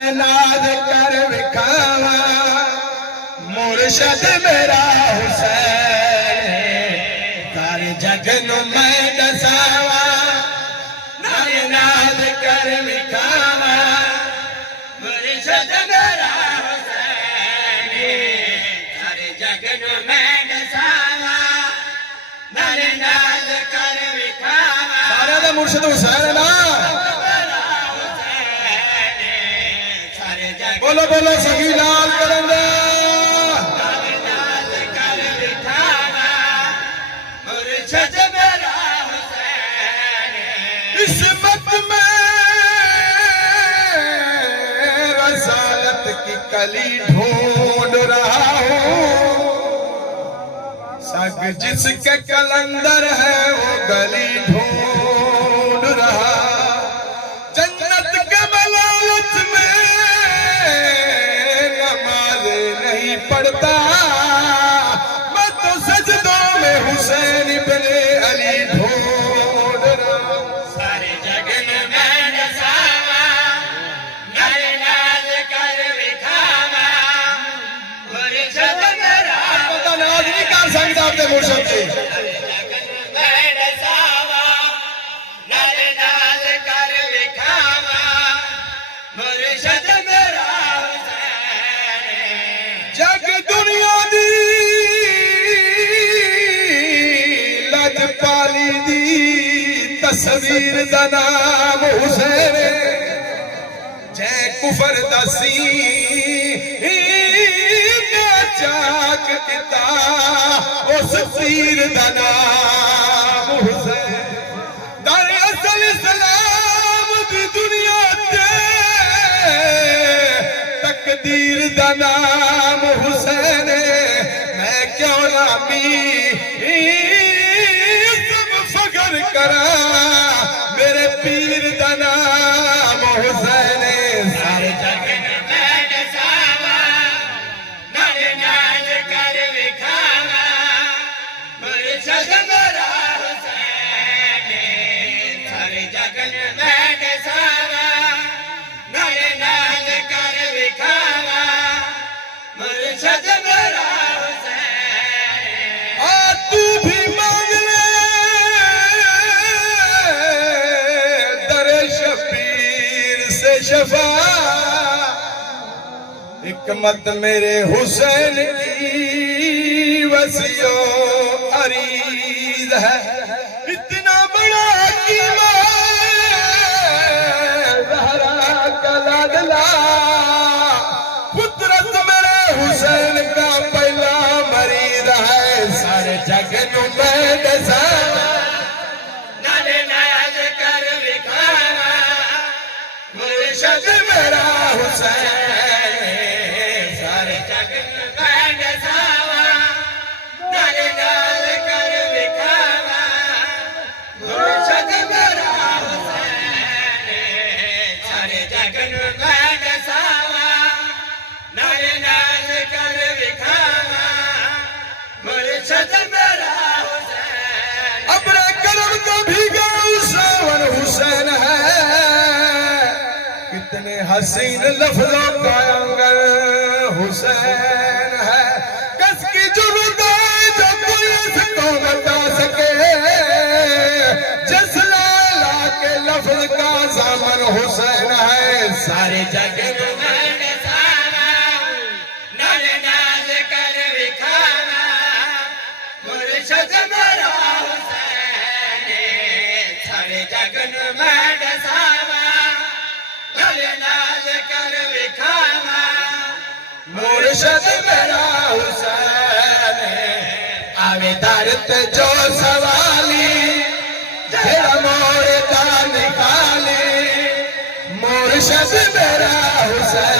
नाद कर विखावा मुर्शद मेरा हुसैन सारे जग नू मैं दसावा नाद कर विखावा मुर्शद मेरा हुसैन सारे जग नू मैं दसावा नाद कर विखावा सारे दा मुर्शद हुसैन है ना। बोलो बोलो सही लाल करंदा इस वक्त में रसालत की कली ढूंढ रहा हूँ सग जिसके कलंदर है वो गली ढूंढ रहा जन्नत के बलालत में पढ़ता मैं तो सजदों में हुसैन इब्ने अली ढूंढ रहा सारे जगन में नसावा नारे नाज कर विखावा मुर्शद मेरा पता नाज नहीं कर सकता अपने मुर्शद से मैं नसावा नारे नाज कर विखावा मुर्शद मेरा जग दुनिया दी लज पाली दी तस्वीर दा नाम हुसैन जै कुफर दसी चाक किता उस पीर दा नाम हुसैन दरअसल इस्लाम दी दुनिया ते तकदीर दा नाम हुसैन मैं क्यों नामी सब फख्र करा मेरे पीर दा नाम हुसैन सारे जग में दसावा नारे नाज कर विखावा मुर्शद मेरा हुसैन सारे जग में दसावा नारे नाज कर विखावा मुर्शद मेरा हुसैन आ तू भी मांग ले दरे शबीर से शफा हिकमत मेरे हुसैन की वसियो अरीज है इतना बड़ा कीमा ज़हरा का लाडला हुसैन का पहला मरीज है सारे जग नू मैं दसावा नारे नाज कर विखावा मुर्शद मेरा हुसैन सारे जग नू मैं दसावा नारे नाज कर विखावा मुर्शद मेरा हुसैन सारे जग नू मैं दसावा नारे नाज कर विखावा मुर्शद मेरा हुसैन अपने करम का भीगा सावन हुसैन है कितने हसीन लफ्जों का अंगर हुसैन है कसकी जुर्दा जो कोई इसको बता सके जिस लाला के लफ्ज का सामन हुसैन है सारे जग में मुर्शद मेरा हुसैन सारे जगन में दसावा नारे नाज कर विखावा मुर्शद मेरा हुसैन आवे दर्द जो सवाली जेड़ा मोरे दा निकाले मुर्शद मेरा हुसैन